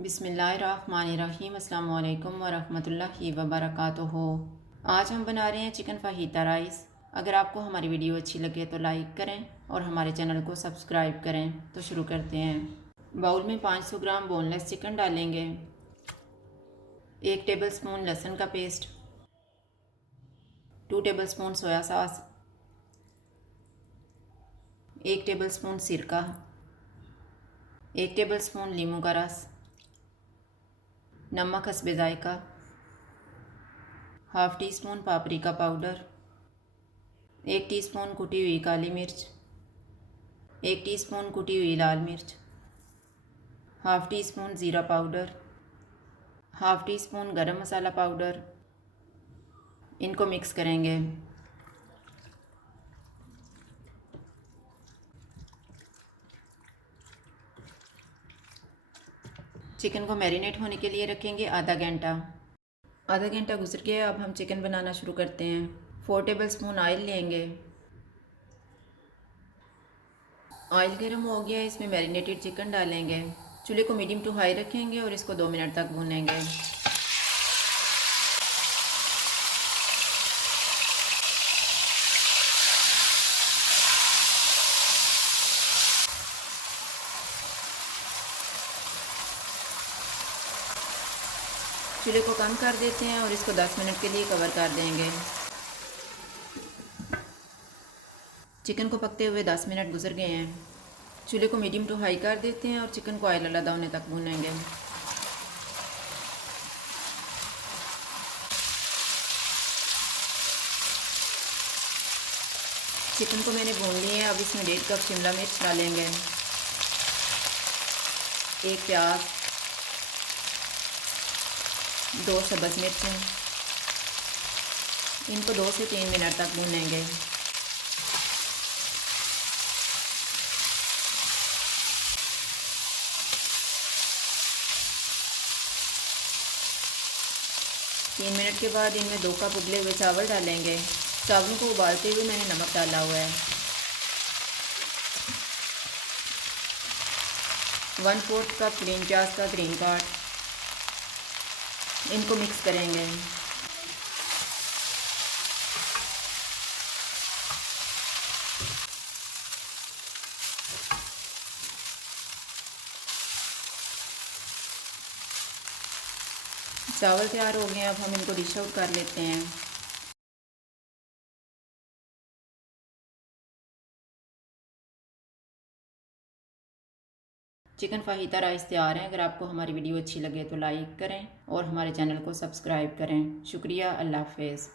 बिस्मिल्लाहिर्रहमानिर्रहीम अस्सलामु अलैकुम वरहमतुल्लाहि वबरकातुहू। आज हम बना रहे हैं चिकन फ़ाहीता राइस। अगर आपको हमारी वीडियो अच्छी लगे तो लाइक करें और हमारे चैनल को सब्सक्राइब करें। तो शुरू करते हैं। बाउल में 500 ग्राम बोनलेस चिकन डालेंगे, 1 टेबलस्पून लहसुन का पेस्ट, 2 टेबलस्पून सोया सॉस, 1 टेबलस्पून सिरका, 1 टेबलस्पून नींबू का रस, नमक हस्बे जायका, half teaspoon paprika powder, 1 teaspoon कुटी हुई काली मिर्च, 1 टीस्पून कुटी हुई लाल मिर्च, हाफ़ टी स्पून ज़ीरा पाउडर, हाफ़ टी स्पून गरम मसाला पाउडर। इनको मिक्स करेंगे। चिकन को मैरिनेट होने के लिए रखेंगे आधा घंटा। आधा घंटा गुजर गया, अब हम चिकन बनाना शुरू करते हैं। 4 टेबलस्पून ऑयल लेंगे। ऑयल गर्म हो गया, इसमें मैरिनेटेड चिकन डालेंगे। चूल्हे को मीडियम टू हाई रखेंगे और इसको 2 मिनट तक भूनेंगे। चूल्हे को कम कर देते हैं और इसको 10 मिनट के लिए कवर कर देंगे। चिकन को पकते हुए 10 मिनट गुजर गए हैं। चूल्हे को मीडियम टू हाई कर देते हैं और चिकन को ऑयल अलग होने तक भूनेंगे। चिकन को मैंने भून लिया है। अब इसमें 1.5 कप शिमला मिर्च डालेंगे, 1 प्याज, 2 सब्ज़ मिर्चें। इनको 2 से 3 मिनट तक भूनेंगे। तीन मिनट के बाद इनमें 2 कप उबले हुए चावल डालेंगे। चावलों को उबालते हुए मैंने नमक डाला हुआ है। 1/4 कप ग्रीन प्याज का ग्रीन पार्ट। इनको मिक्स करेंगे। चावल तैयार हो गए, अब हम इनको डिश आउट कर लेते हैं। चिकन फ़ाहीता राइस तैयार है। अगर आपको हमारी वीडियो अच्छी लगे तो लाइक करें और हमारे चैनल को सब्सक्राइब करें। शुक्रिया। अल्लाह हाफ़िज़।